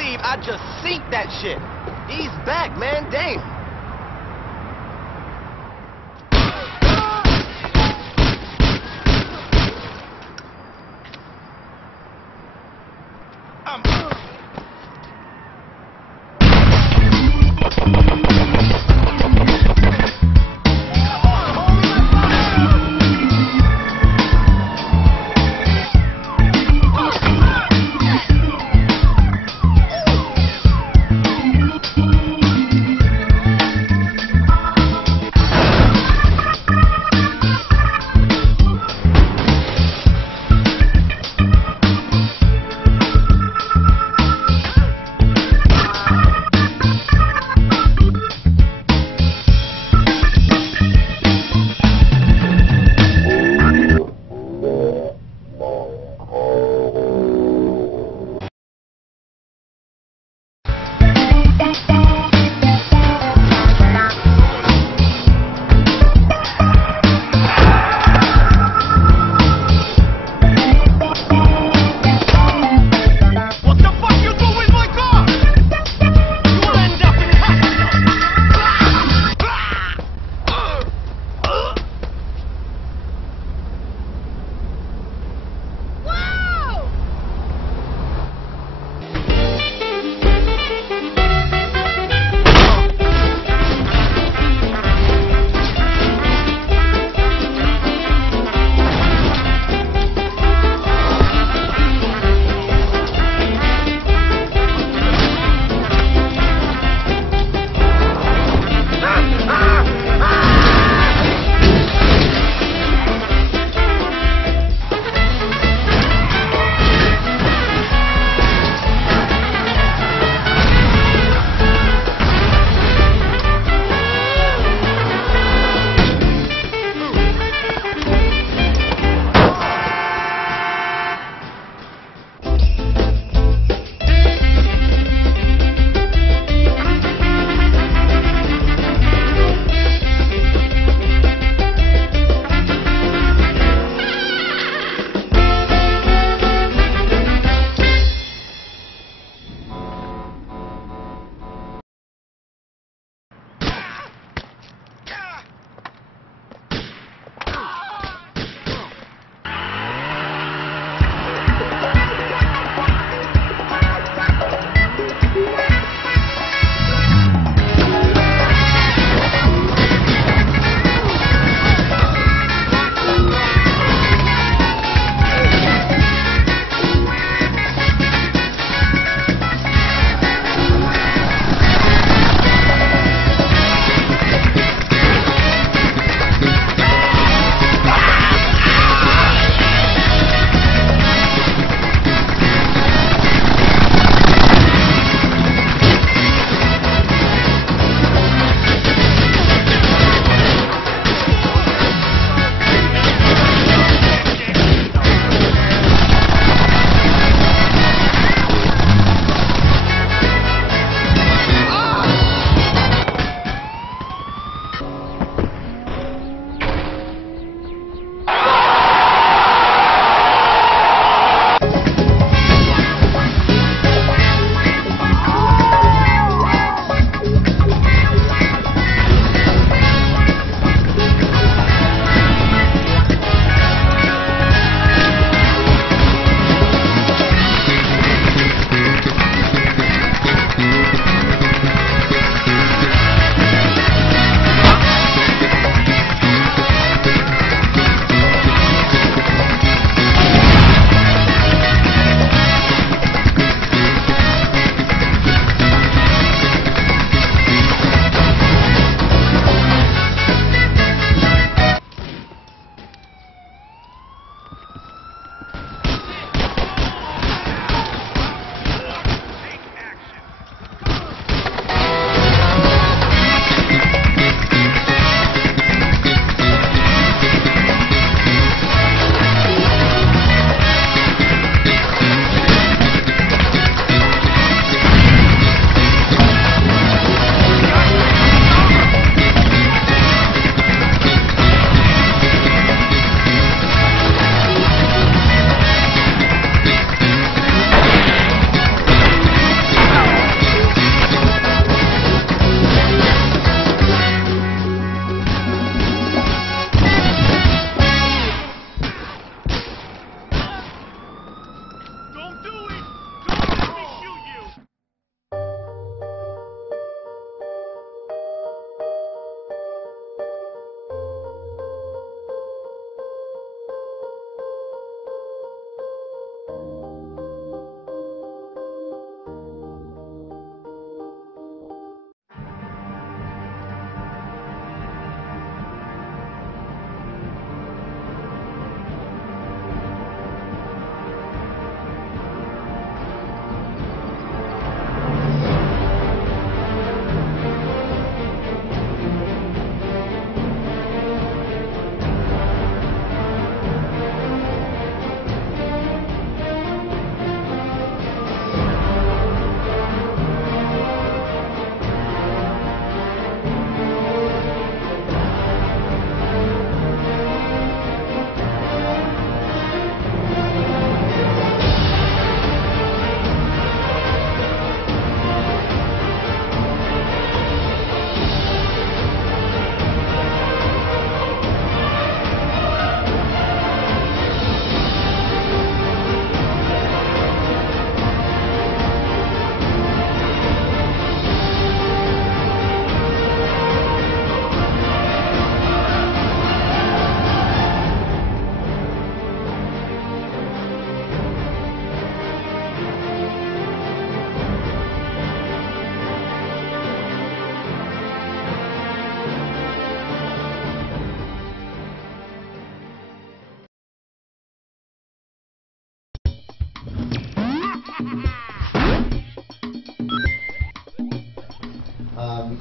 believe I just seen that shit. He's back, man. Damn.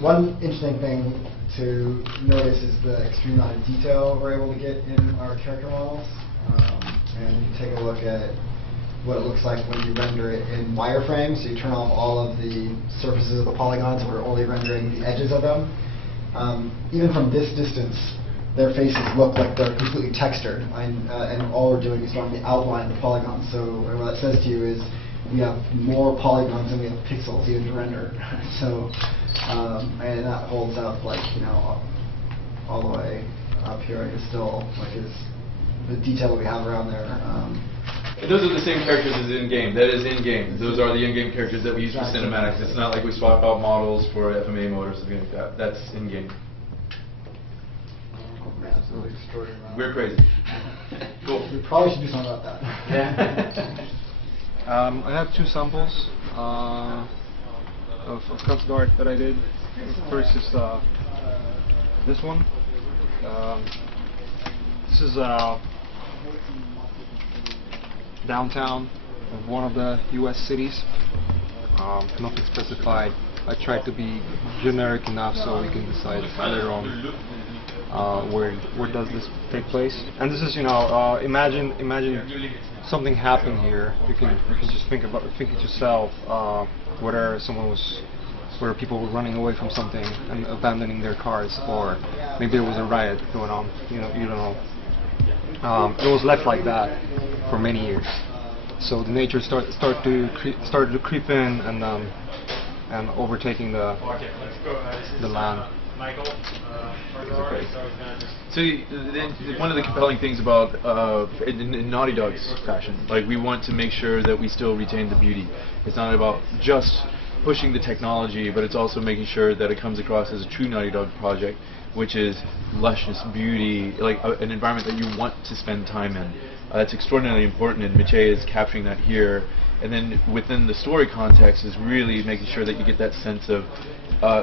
One interesting thing to notice is the extreme amount of detail we're able to get in our character models. And you can take a look at what it looks like when you render it in wireframe. So you turn off all of the surfaces of the polygons, and we're only rendering the edges of them. Even from this distance, their faces look like they're completely textured, and all we're doing is drawing the outline of the polygons. So what that says to you is we have more polygons than we have pixels even to render. So, and that holds up, like, you know, all the way up here. It's still like the detail that we have around there. And those are the same characters as in-game. That is in-game. Those are the in-game characters that we use for cinematics. It's not like we swap out models for FMA mode or something like that. That's in-game. Absolutely extraordinary. We're crazy. Cool. We probably should do something about that. Yeah. I have two samples of concept art that I did. First is this one. This is downtown of one of the U.S. cities. Nothing specified. I tried to be generic enough so we can decide later on where does this take place. And this is, you know, imagine something happened here. You can just think it yourself. Whether people were running away from something and abandoning their cars, or maybe there was a riot going on. You don't know. It was left like that for many years. So the nature started to creep in and overtaking the land. So one of the compelling things about in Naughty Dog's fashion, like, we want to make sure that we still retain the beauty. It's not about just pushing the technology, but it's also making sure that it comes across as a true Naughty Dog project, which is luscious beauty, like an environment that you want to spend time in. It's extraordinarily important, and Miche is capturing that here. And then within the story context is really making sure that you get that sense of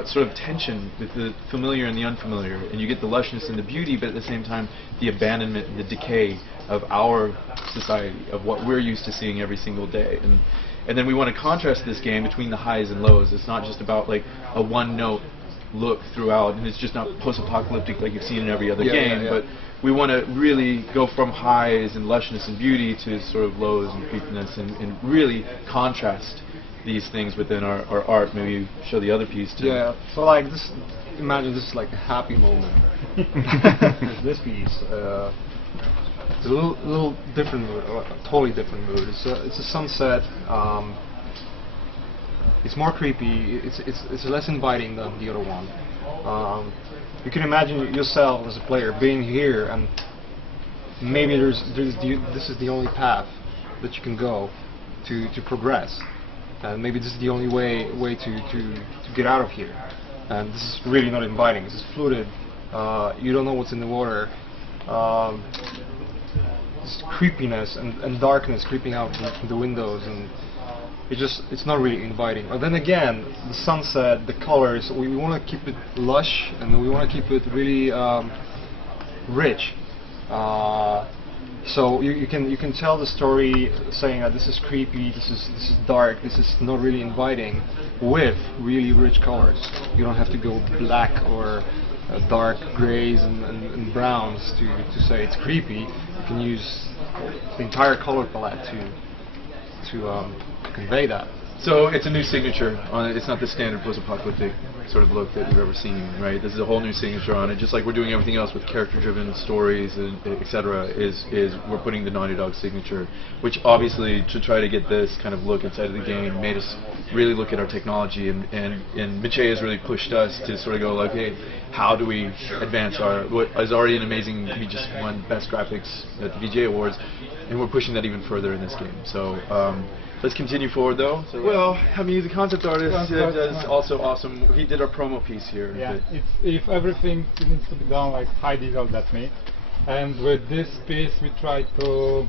sort of tension with the familiar and the unfamiliar, and you get the lushness and the beauty, but at the same time the abandonment and the decay of our society, of what we're used to seeing every single day. And then we want to contrast this game between the highs and lows. It's not just about like a one-note look throughout, and it's just not post-apocalyptic like you've seen in every other game, but we want to really go from highs and lushness and beauty to sort of lows and creepiness, and really contrast these things within our art. Maybe show the other piece too. Yeah, so like this, imagine this is like a happy moment. This piece, it's a little different mood, a totally different mood. It's a sunset. It's more creepy. It's less inviting than the other one. You can imagine yourself as a player being here, and maybe this is the only path that you can go to progress, and maybe this is the only way to get out of here. And this is really not inviting. This is fluid. You don't know what's in the water. This creepiness and darkness creeping out from the windows, and it's not really inviting. But then again, the sunset, the colors, we want to keep it lush, and we want to keep it really rich. So you can tell the story saying that this is creepy, this is dark, this is not really inviting, with really rich colors. You don't have to go black or dark grays and browns to say it's creepy. You can use the entire color palette to convey that. So it's a new signature on it. It's not the standard post-apocalyptic sort of look that you've ever seen, right? This is a whole new signature on it. Just like we're doing everything else with character-driven stories and etc. Is we're putting the Naughty Dog signature, which obviously to try to get this kind of look inside of the game made us really look at our technology, and Miche has really pushed us to sort of go like, hey, how do we advance what is already an amazing? We just won Best Graphics at the VGA Awards, and we're pushing that even further in this game. So. Let's continue forward, though. So, well, I mean, the concept artist is also awesome. He did our promo piece here. Yeah, if everything needs to be done like high detail, that's me. And with this piece, we try to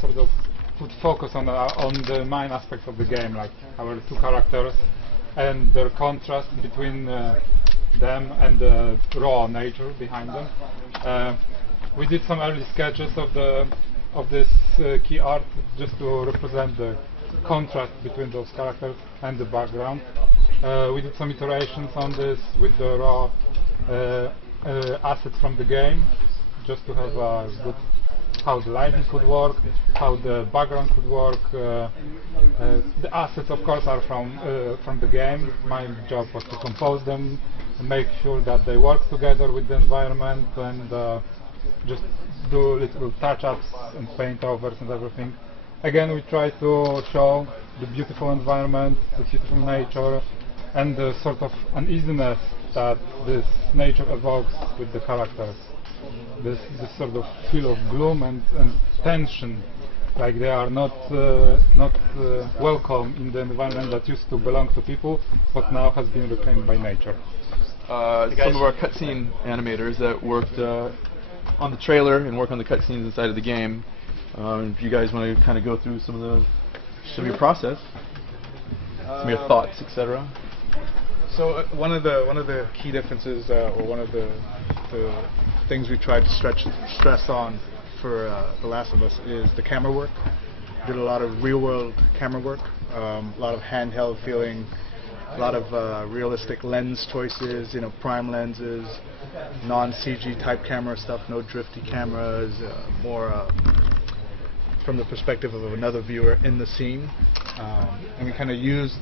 sort of put focus on the main aspects of the game, like our two characters and their contrast between them and the raw nature behind them. We did some early sketches of this key art just to represent the contrast between those characters and the background. We did some iterations on this with the raw assets from the game, just to have a good how the lighting could work, how the background could work. The assets, of course, are from the game. My job was to compose them and make sure that they work together with the environment, and just do little touch-ups and paint overs and everything. Again, we try to show the beautiful environment, the beautiful nature, and the sort of uneasiness that this nature evokes with the characters. This sort of feel of gloom and tension, like they are not welcome in the environment that used to belong to people, but now has been reclaimed by nature. Some of our cutscene animators that worked on the trailer and work on the cutscenes inside of the game. If you guys want to kind of go through some of your process, some of your thoughts, etc. So one of the key differences, or one of the things we tried to stress on for The Last of Us is the camera work. Did a lot of real-world camera work, a lot of handheld feeling, a lot of realistic lens choices, prime lenses, non-CG type camera stuff, no drifty cameras, more from the perspective of another viewer in the scene, and we kind of used